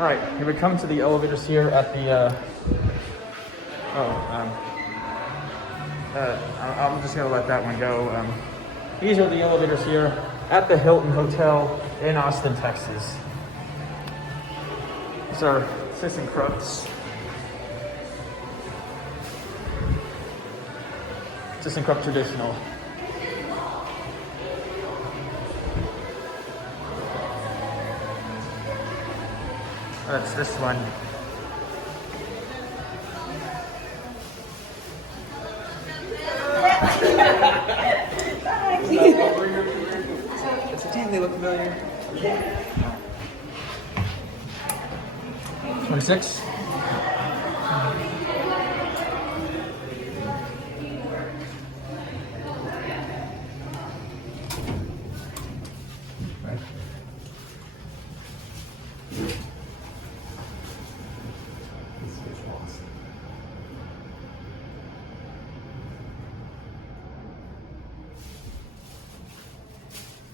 All right, here we come to the elevators here at the, I'm just gonna let that one go. These are the elevators here at the Hilton Hotel in Austin, Texas. These are ThyssenKrupp's. ThyssenKrupp traditional. That's this one. Damn, they look familiar. 26.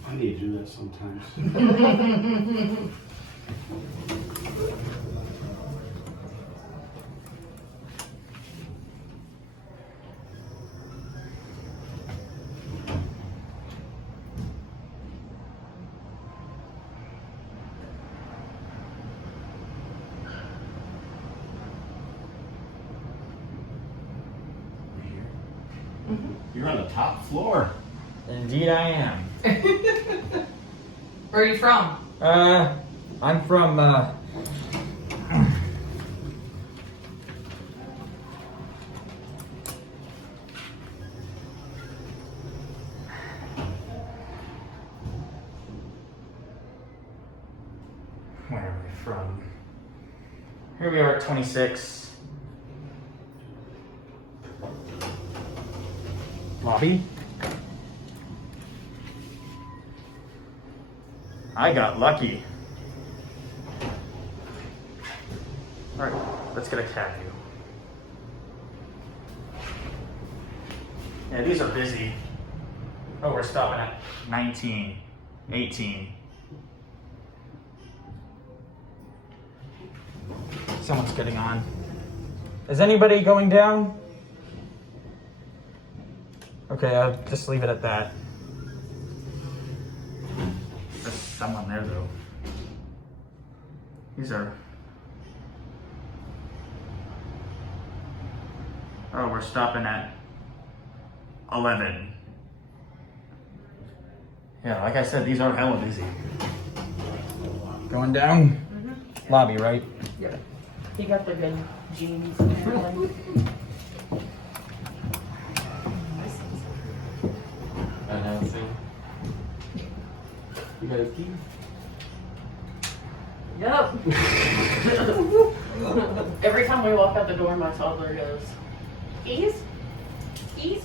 I need to do that sometimes. You're on the top floor. Indeed I am. Where are you from? I'm from, where are we from? Here we are at 26. Lobby. I got lucky. All right, let's get a cab view. Yeah, these are busy. Oh, we're stopping at 19, 18. Someone's getting on. Is anybody going down? Okay, I'll just leave it at that. There's someone there though. These are... Oh, we're stopping at 11. Yeah, like I said, these are hella busy. Going down? Mm-hmm. Lobby, right? Yep. You got the good jeans and everything. You got a key? Yep. Every time we walk out the door, my toddler goes, keys? Keys?